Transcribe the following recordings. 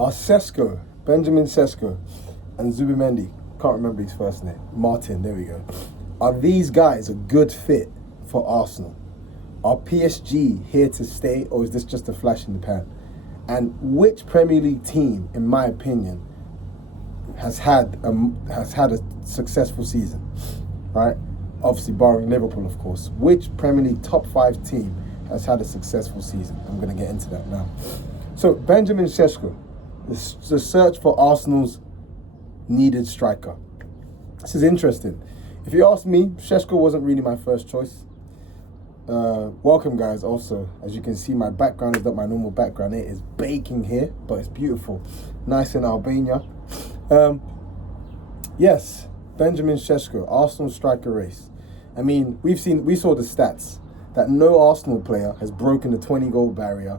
Are Sesko, Benjamin Sesko, and Zubimendi, can't remember his first name, Martin, there we go. Are these guys a good fit for Arsenal? Are PSG here to stay, or is this just a flash in the pan? And which Premier League team, in my opinion, has had a successful season, right? Obviously, barring Liverpool, of course. Which Premier League top 5 team has had a successful season? I'm going to get into that now. So, Benjamin Šeško, the search for Arsenal's needed striker. This is interesting. If you ask me, Šeško wasn't really my first choice. Welcome, guys. Also, as you can see, my background is not my normal background. It is baking here, but it's beautiful. Nice in Albania. Yes, Benjamin Šeško, Arsenal striker race. I mean, we saw the stats that no Arsenal player has broken the 20-goal barrier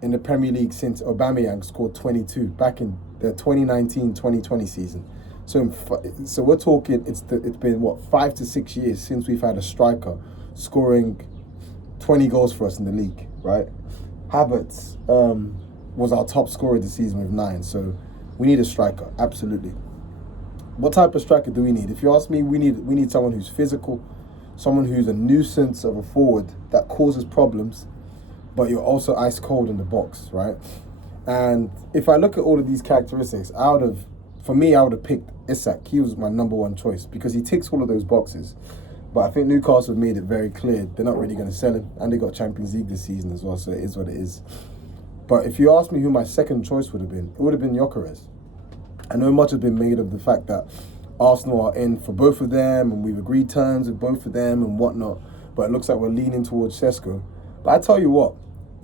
in the Premier League since Aubameyang scored 22 back in the 2019-2020 season. So we're talking, it's been, 5 to 6 years since we've had a striker scoring 20 goals for us in the league, right? Havertz was our top scorer this season with 9, so we need a striker, absolutely. What type of striker do we need? If you ask me, we need someone who's physical, someone who's a nuisance of a forward that causes problems, but you're also ice cold in the box, right? And if I look at all of these characteristics, I would have picked Isak. He was my number one choice because he ticks all of those boxes. But I think Newcastle have made it very clear they're not really going to sell him, and they got Champions League this season as well, so it is what it is. But if you ask me who my second choice would have been, it would have been Gyökeres. I know much has been made of the fact that Arsenal are in for both of them, and we've agreed terms with both of them and whatnot, but it looks like we're leaning towards Sesko. But I tell you what,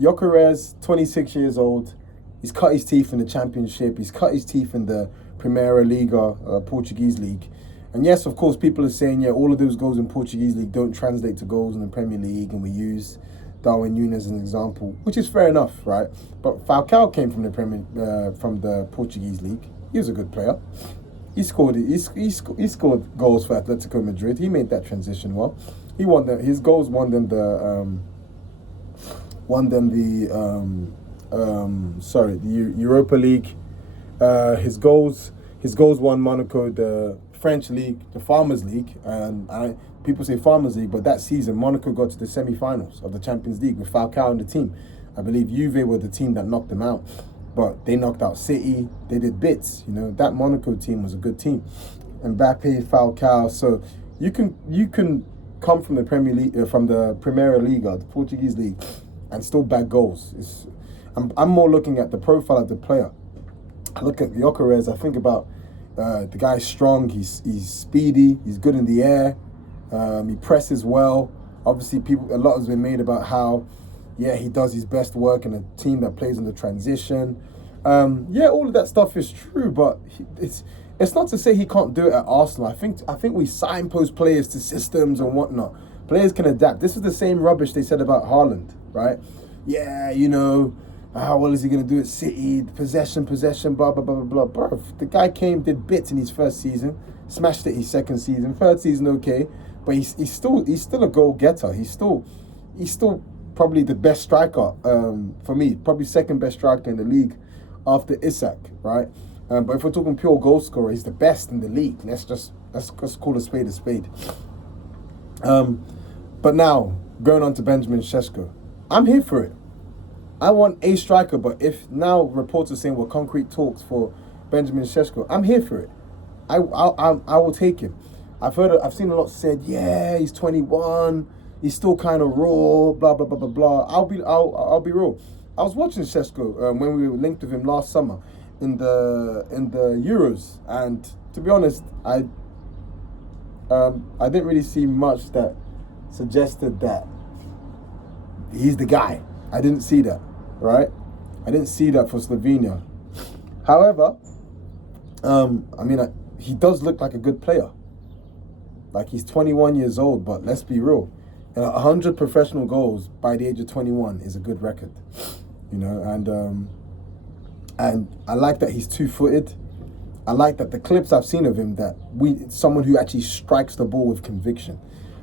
Gyökeres, 26 years old, he's cut his teeth in the Championship, he's cut his teeth in the Primeira Liga, Portuguese league. And yes, of course, people are saying, yeah, all of those goals in Portuguese league don't translate to goals in the Premier League, and we use Darwin Núñez as an example, which is fair enough, right? But Falcao came from the Portuguese league. He was a good player. He scored goals for Atletico Madrid. He made that transition well. He won them. His goals won them the Europa League. His goals won Monaco the French league, the Farmers League, and people say Farmers League, but that season Monaco got to the semi-finals of the Champions League with Falcao and the team. I believe Juve were the team that knocked them out, but they knocked out City. They did bits, That Monaco team was a good team. Mbappe, Falcao. So you can come from the Premier League, from the Primeira Liga, the Portuguese league, and still bag goals. I'm more looking at the profile of the player. I look at Gyökeres. I think about the guy's strong. He's speedy. He's good in the air. He presses well. Obviously, a lot has been made about how, he does his best work in a team that plays in the transition. All of that stuff is true, but it's not to say he can't do it at Arsenal. I think we signpost players to systems and whatnot. Players can adapt. This is the same rubbish they said about Haaland, right? How well is he going to do at City? Possession, blah, blah, blah, blah, blah. Bro, the guy did bits in his first season, smashed it his second season, third season okay, but he's still a goal getter. He's still probably the best striker for me, probably second best striker in the league after Isak, right? But if we're talking pure goal scorer, he's the best in the league. Let's call a spade a spade. But now going on to Benjamin Šeško, I'm here for it. I want a striker, but if now reports are saying we're concrete talks for Benjamin Šeško, I'm here for it. I will take him. I've seen a lot said, he's 21, he's still kind of raw, blah blah blah blah blah. I'll be real. I was watching Šeško when we were linked with him last summer in the Euros, and to be honest, I didn't really see much that suggested that he's the guy. I didn't see that, right? I didn't see that for Slovenia. However, he does look like a good player. Like, he's 21 years old, but let's be real. 100 professional goals by the age of 21 is a good record, and I like that he's two-footed. I like that the clips I've seen of him, someone who actually strikes the ball with conviction.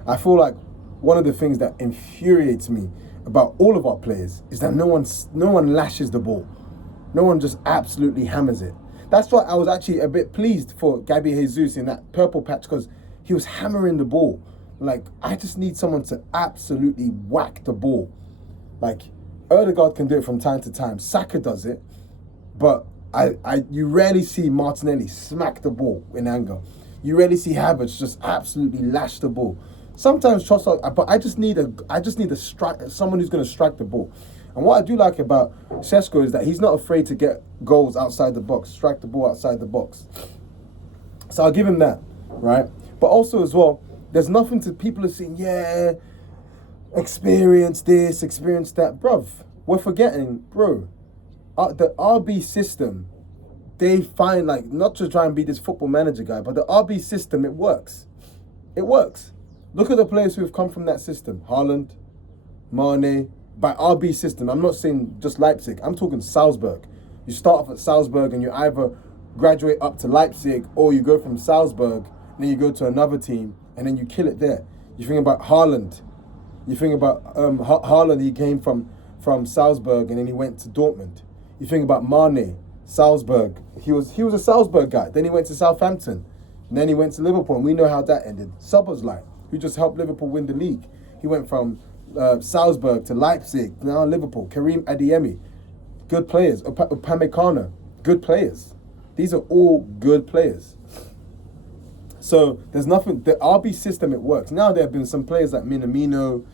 I feel like one of the things that infuriates me about all of our players is that no one lashes the ball. No one just absolutely hammers it. That's why I was actually a bit pleased for Gabby Jesus in that purple patch, because he was hammering the ball. Like, I just need someone to absolutely whack the ball. Like, Ødegaard can do it from time to time. Saka does it. But you rarely see Martinelli smack the ball in anger. You rarely see Havertz just absolutely lash the ball. Sometimes Trossard, but I just need a strike, someone who's going to strike the ball. And what I do like about Sesko is that he's not afraid to get goals outside the box, strike the ball outside the box. So I'll give him that, right? But also as well, there's nothing to people are saying, yeah, experience this, experience that. Bruv, we're forgetting, bro, the RB system, they find, like, not to try and be this football manager guy, but the RB system, it works. It works. Look at the players who have come from that system. Haaland, Mane, by RB system. I'm not saying just Leipzig. I'm talking Salzburg. You start off at Salzburg and you either graduate up to Leipzig, or you go from Salzburg, then you go to another team, and then you kill it there. You think about Haaland. You think about Haaland, he came from Salzburg and then he went to Dortmund. You think about Mane, Salzburg. He was a Salzburg guy. Then he went to Southampton. And then he went to Liverpool, and we know how that ended. Szoboszlai, who just helped Liverpool win the league. He went from Salzburg to Leipzig, now Liverpool. Karim Adeyemi, good players. Upamecano, good players. These are all good players. So there's nothing, the RB system, it works. Now there have been some players like Minamino,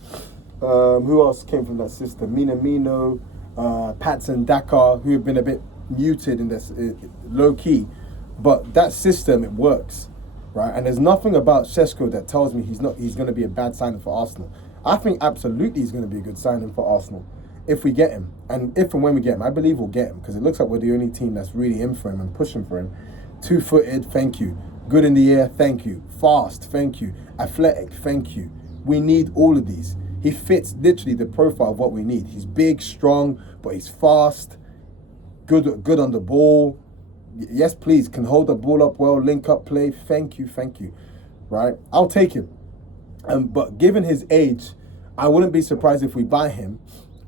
who else came from that system? Minamino, Patson Dakar, who have been a bit muted in this, low key. But that system, it works, right? And there's nothing about Šeško that tells me he's going to be a bad signing for Arsenal. I think absolutely he's going to be a good signing for Arsenal if we get him. And if and when we get him, I believe we'll get him, because it looks like we're the only team that's really in for him and pushing for him. 2-footed, thank you. Good in the air, thank you. Fast, thank you. Athletic, thank you. We need all of these. He fits literally the profile of what we need. He's big, strong, but he's fast, good on the ball. Yes, please, can hold the ball up well, link up play. Thank you, right? I'll take him. But given his age, I wouldn't be surprised if we buy him.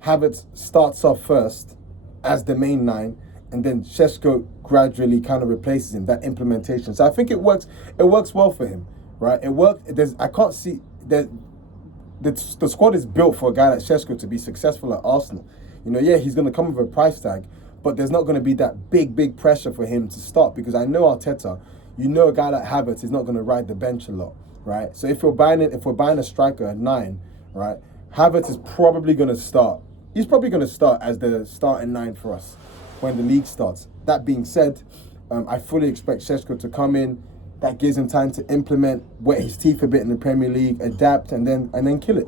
Havertz starts off first as the main 9, and then Šeško gradually kind of replaces him, that implementation. So I think it works well for him, right? I can't see that the squad is built for a guy like Šeško to be successful at Arsenal. You know, yeah, he's going to come with a price tag, but there's not going to be that big pressure for him to start, because I know Arteta, you know, a guy like Havertz is not going to ride the bench a lot, right? So if we're buying a striker at 9, right, Havertz is probably going to start. He's probably going to start as the starting 9 for us when the league starts. That being said, I fully expect Šeško to come in. That gives him time to implement, wet his teeth a bit in the Premier League, adapt, and then kill it.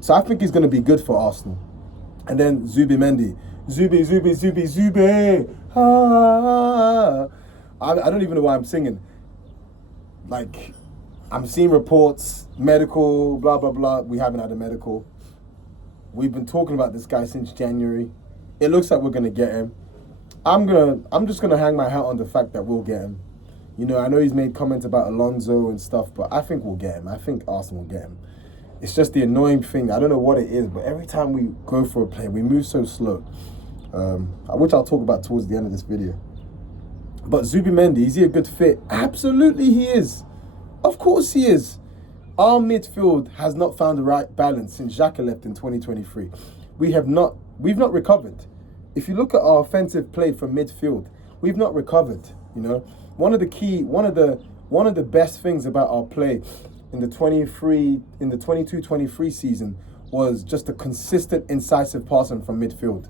So I think he's going to be good for Arsenal. And then Zubimendi. Zube. Ah. I don't even know why I'm singing. Like, I'm seeing reports, medical, blah, blah, blah. We haven't had a medical. We've been talking about this guy since January. It looks like we're going to get him. I'm just going to hang my hat on the fact that we'll get him. You know, I know he's made comments about Alonso and stuff, but I think we'll get him. I think Arsenal will get him. It's just the annoying thing. I don't know what it is, but every time we go for a play, we move so slow. Which I'll talk about towards the end of this video. But Zubimendi, is he a good fit? Absolutely he is. Of course he is. Our midfield has not found the right balance since Xhaka left in 2023. We've not recovered. If you look at our offensive play from midfield, we've not recovered. You know, one of the best things about our play in the 22-23 season was just a consistent, incisive passing from midfield.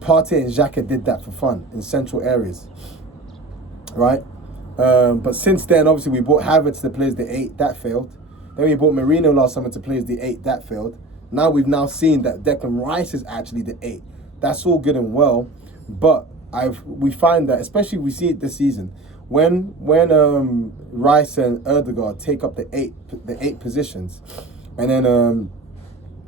Partey and Xhaka did that for fun in central areas, right? But since then, obviously, we bought Havertz to play as the 8, that failed. Then we bought Merino last summer to play as the 8, that failed. Now we've seen that Declan Rice is actually the 8. That's all good and well, but we find that, especially we see it this season, when Rice and Ødegaard take up the 8 positions, and then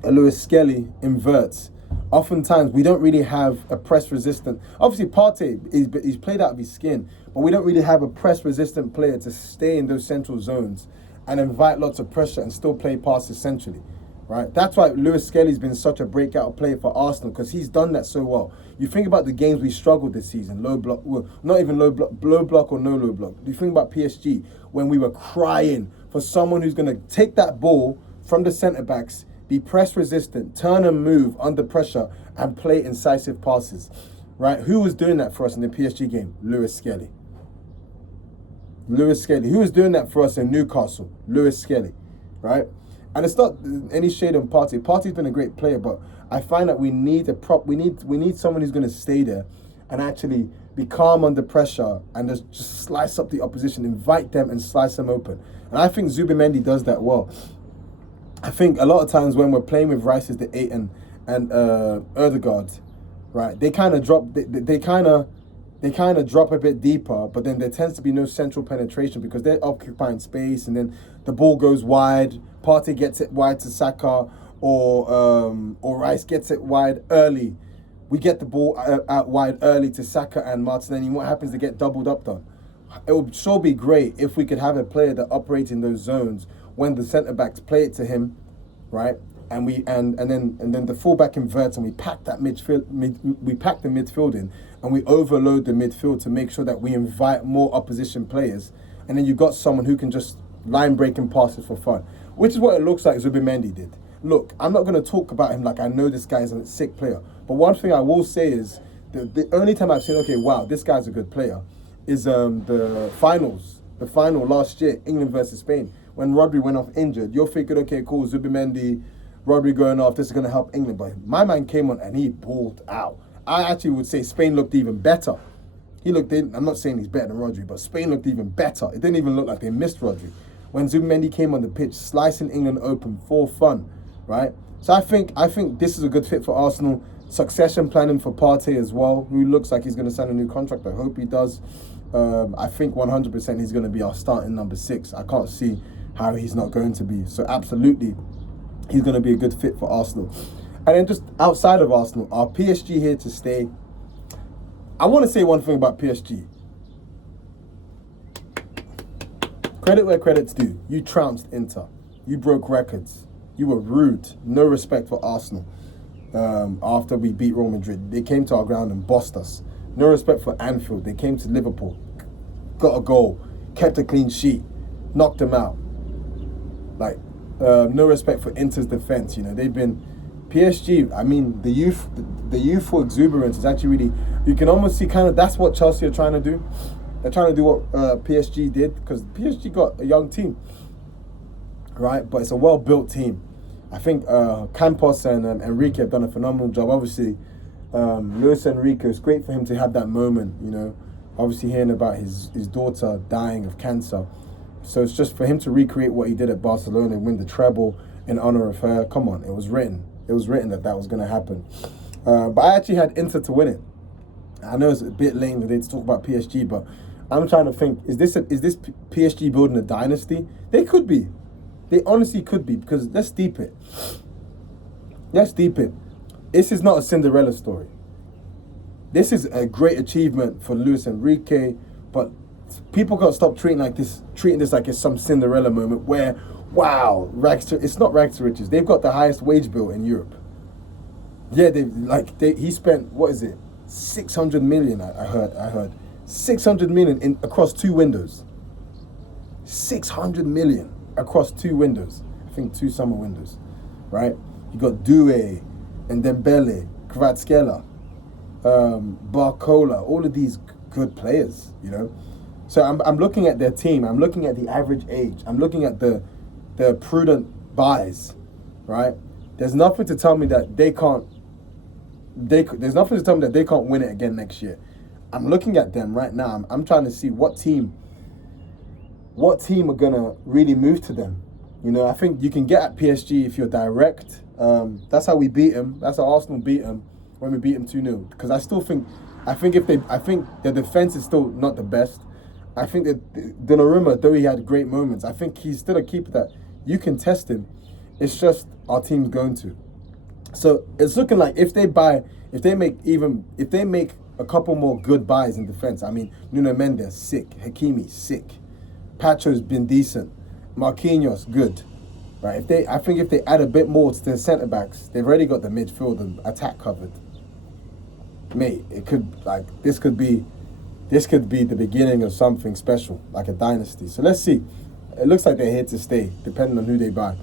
Lewis Skelly inverts. Oftentimes, we don't really have a press-resistant. Obviously, Partey, he's played out of his skin, but we don't really have a press-resistant player to stay in those central zones and invite lots of pressure and still play passes centrally, right? That's why Lewis Skelly's been such a breakout player for Arsenal, because he's done that so well. You think about the games we struggled this season, low block, well, not even low block or no low block. You think about PSG when we were crying for someone who's going to take that ball from the centre-backs, be press resistant, turn and move under pressure, and play incisive passes, right? Who was doing that for us in the PSG game? Lewis Skelly. Who was doing that for us in Newcastle? Lewis Skelly, right? And it's not any shade on Partey. Partey's been a great player, but I find that we need someone who's going to stay there and actually be calm under pressure and just slice up the opposition, invite them and slice them open. And I think Zubimendi does that well. I think a lot of times when we're playing with Rice as the 8 and Ødegaard, right, they kind of drop. They kind of drop a bit deeper, but then there tends to be no central penetration because they're occupying space, and then the ball goes wide. Partey gets it wide to Saka, or Rice gets it wide early. We get the ball out wide early to Saka and Martinelli. What happens to get doubled up done? It would sure be great if we could have a player that operates in those zones when the centre backs play it to him, right? And then the fullback inverts and we pack that midfield. We pack the midfield in and we overload the midfield to make sure that we invite more opposition players. And then you got someone who can just line breaking passes for fun, which is what it looks like Zubimendi did. Look, I'm not going to talk about him like I know this guy is a sick player, but one thing I will say is the only time I've seen, okay, wow, this guy's a good player, is the final last year, England versus Spain, when Rodri went off injured. You're thinking, okay, cool, Zubimendi, Rodri going off, this is going to help England. But my man came on and he balled out. I actually would say Spain looked even better. I'm not saying he's better than Rodri, but Spain looked even better. It didn't even look like they missed Rodri. When Zubimendi came on the pitch, slicing England open for fun, right? So I think this is a good fit for Arsenal. Succession planning for Partey as well, who looks like he's going to sign a new contract. I hope he does. I think 100% he's going to be our starting number 6. I can't see how he's not going to be. So absolutely, he's going to be a good fit for Arsenal. And then just outside of Arsenal, are PSG here to stay? I want to say one thing about PSG. Credit where credit's due. You trounced Inter. You broke records. You were rude. No respect for Arsenal. After we beat Real Madrid, they came to our ground and bossed us. No respect for Anfield. They came to Liverpool, got a goal, kept a clean sheet, knocked them out. No respect for Inter's defense. They've been PSG. I mean, the youthful exuberance is actually really. You can almost see that's what Chelsea are trying to do. They're trying to do what PSG did, because PSG got a young team, right? But it's a well-built team. I think Campos and Enrique have done a phenomenal job. Obviously, Luis Enrique, it's great for him to have that moment, obviously hearing about his daughter dying of cancer. So it's just for him to recreate what he did at Barcelona and win the treble in honor of her. Come on, it was written. It was written that was going to happen. But I actually had Inter to win it. I know it's a bit lame today to talk about PSG, but I'm trying to think, is this PSG building a dynasty? They could be. They honestly could be, because let's deep it. This is not a Cinderella story. This is a great achievement for Luis Enrique, but people got to stop treating this like it's some Cinderella moment where, wow, it's not rags to riches. They've got the highest wage bill in Europe. Yeah, he spent, what is it, 600 million, I heard. 600 million across 2 windows. 600 million across 2 windows. I think 2 summer windows, right? You got Doué and Dembele, Kvaratskhelia, Barcola, all of these good players, So I'm looking at their team. I'm looking at the average age. I'm looking at the prudent buys, right? There's nothing to tell me that they can't. There's nothing to tell me that they can't win it again next year. I'm looking at them right now. I'm trying to see what team are gonna really move to them. I think you can get at PSG if you're direct. That's how we beat them. That's how Arsenal beat them when we beat them 2-0. Because I think their defense is still not the best. I think that Donnarumma, though he had great moments, I think he's still a keeper that you can test him. It's just our team's going to. So it's looking like if they make a couple more good buys in defense. I mean, Nuno Mendes, sick. Hakimi, sick. Pacho's been decent. Marquinhos, good. Right? I think if they add a bit more to their centre backs, they've already got the midfield and attack covered. mate, this could be the beginning of something special, like a dynasty. So let's see. It looks like they're here to stay, depending on who they buy.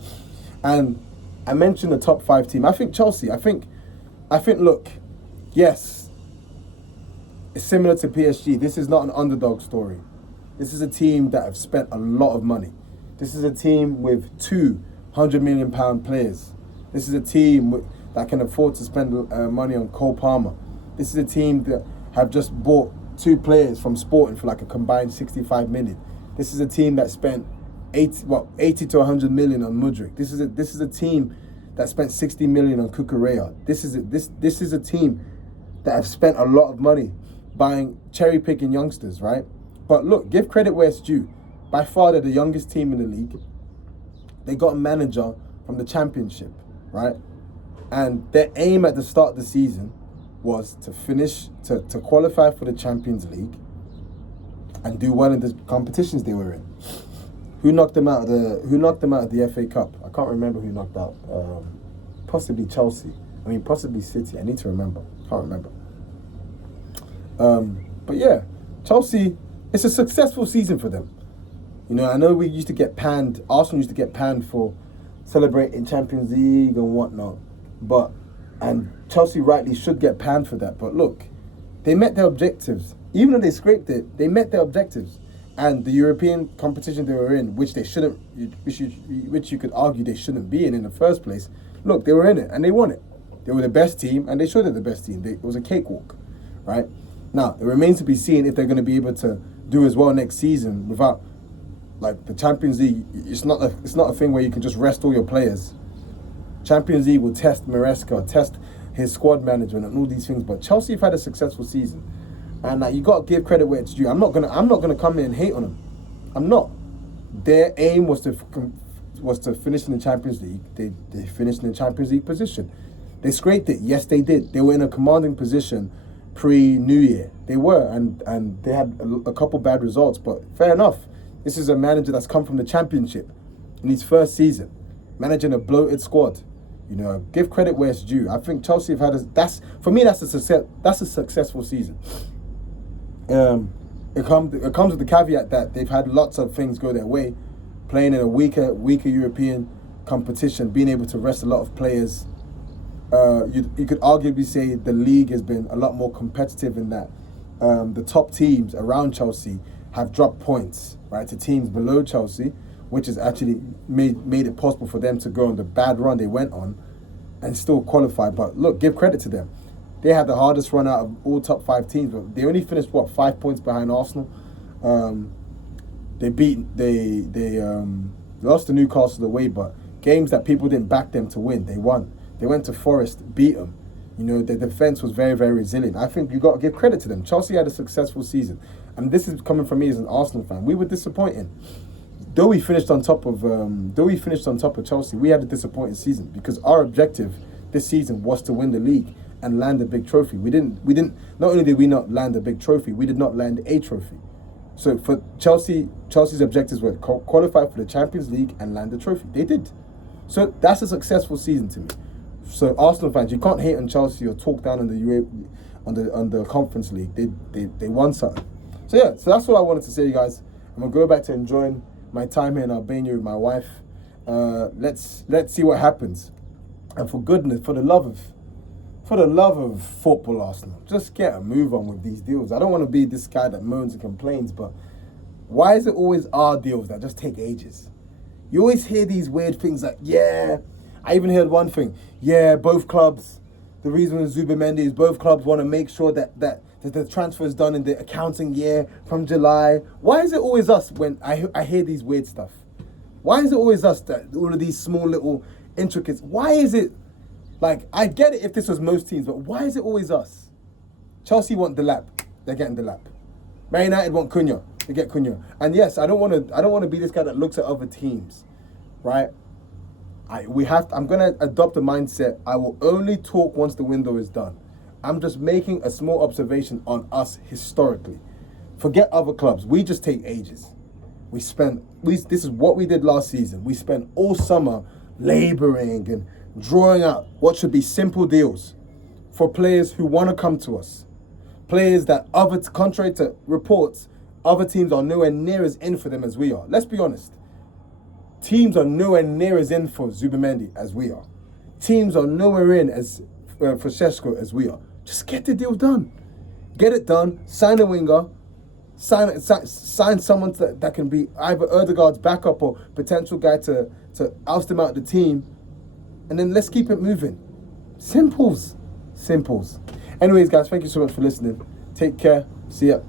And I mentioned the top 5 team. I think Chelsea. I think. Look, yes, it's similar to PSG. This is not an underdog story. This is a team that have spent a lot of money. This is a team with £200 million players. This is a team that can afford to spend money on Cole Palmer. This is a team that have just bought 2 players from Sporting for like a combined 65 million. This is a team that spent 80 to 100 million on Mudryk. This is a team that spent 60 million on Cucurella. This is a team that have spent a lot of money buying cherry-picking youngsters, right? But look, give credit where it's due. By far, they're the youngest team in the league. They got a manager from the Championship, right? And their aim at the start of the season was to qualify for the Champions League and do well in the competitions they were in. Who knocked them out of the FA Cup? I can't remember who knocked out. Possibly Chelsea. Possibly City. I need to remember. Can't remember. But yeah, Chelsea, it's a successful season for them. I know we used to get panned. Arsenal used to get panned for celebrating Champions League and whatnot. And Chelsea rightly should get panned for that. But look, they met their objectives. Even though they scraped it, they met their objectives. And the European competition they were in, which you could argue they shouldn't be in the first place. Look, they were in it and they won it. They were the best team and they showed it the best team. It was a cakewalk, right? Now, it remains to be seen if they're going to be able to do as well next season without, like, the Champions League. It's not a thing where you can just rest all your players. Champions League will test Maresca, test his squad management and all these things. But Chelsea have had a successful season. And you got to give credit where it's due. I'm not gonna come in and hate on them. I'm not. Their aim was to finish in the Champions League. They finished in the Champions League position. They scraped it. Yes, they did. They were in a commanding position pre-New Year. They were, and they had a couple bad results. But fair enough. This is a manager that's come from the Championship in his first season, managing a bloated squad. Give credit where it's due. I think Chelsea have had that's a success. That's a successful season. It comes with the caveat that they've had lots of things go their way, playing in a weaker European competition, being able to rest a lot of players. You could arguably say the league has been a lot more competitive in that the top teams around Chelsea have dropped points, right, to teams below Chelsea, which has actually made it possible for them to go on the bad run they went on and still qualify. But look, give credit to them. They had the hardest run out of all top 5 teams, but they only finished 5 points behind Arsenal. They lost to Newcastle away, but games that people didn't back them to win, they won. They went to Forest, beat them. Their defense was very, very resilient. I think you got to give credit to them. Chelsea had a successful season, and this is coming from me as an Arsenal fan. We were disappointed. Though we finished on top of Chelsea, we had a disappointing season because our objective this season was to win the league and land a big trophy. We didn't. Not only did we not land a big trophy, we did not land a trophy. So for Chelsea's objectives were qualify for the Champions League and land the trophy. They did. So that's a successful season to me. So Arsenal fans, you can't hate on Chelsea or talk down on the Conference League. They won something. So yeah, so that's what I wanted to say, guys. I'm gonna go back to enjoying my time here in Albania with my wife. Let's see what happens. And for the love of football, Arsenal, just get a move on with these deals. I don't want to be this guy that moans and complains, but why is it always our deals that just take ages? You always hear these weird things like, yeah, I even heard one thing, yeah, both clubs, the reason with Zubimendi is both clubs want to make sure that the transfer is done in the accounting year from July. Why is it always us when I hear these weird stuff? Why is it always us that all of these small little intricacies? Why is it, like, I get it if this was most teams, but why is it always us? Chelsea want Delap, they're getting Delap. Man United want Cunha, they get Cunha. And yes, I don't want to be this guy that looks at other teams, right? I'm gonna adopt a mindset. I will only talk once the window is done. I'm just making a small observation on us historically. Forget other clubs. We just take ages. This is what we did last season. We spent all summer laboring and drawing out what should be simple deals for players who want to come to us. Players that, contrary to reports, other teams are nowhere near as in for them as we are. Let's be honest. Teams are nowhere near as in for Zubimendi as we are. Teams are nowhere in as for Šeško as we are. Just get the deal done. Get it done. Sign a winger. Sign someone that can be either Erdegaard's backup or potential guy to oust him out of the team. And then let's keep it moving. Simples. Anyways, guys, thank you so much for listening. Take care. See ya.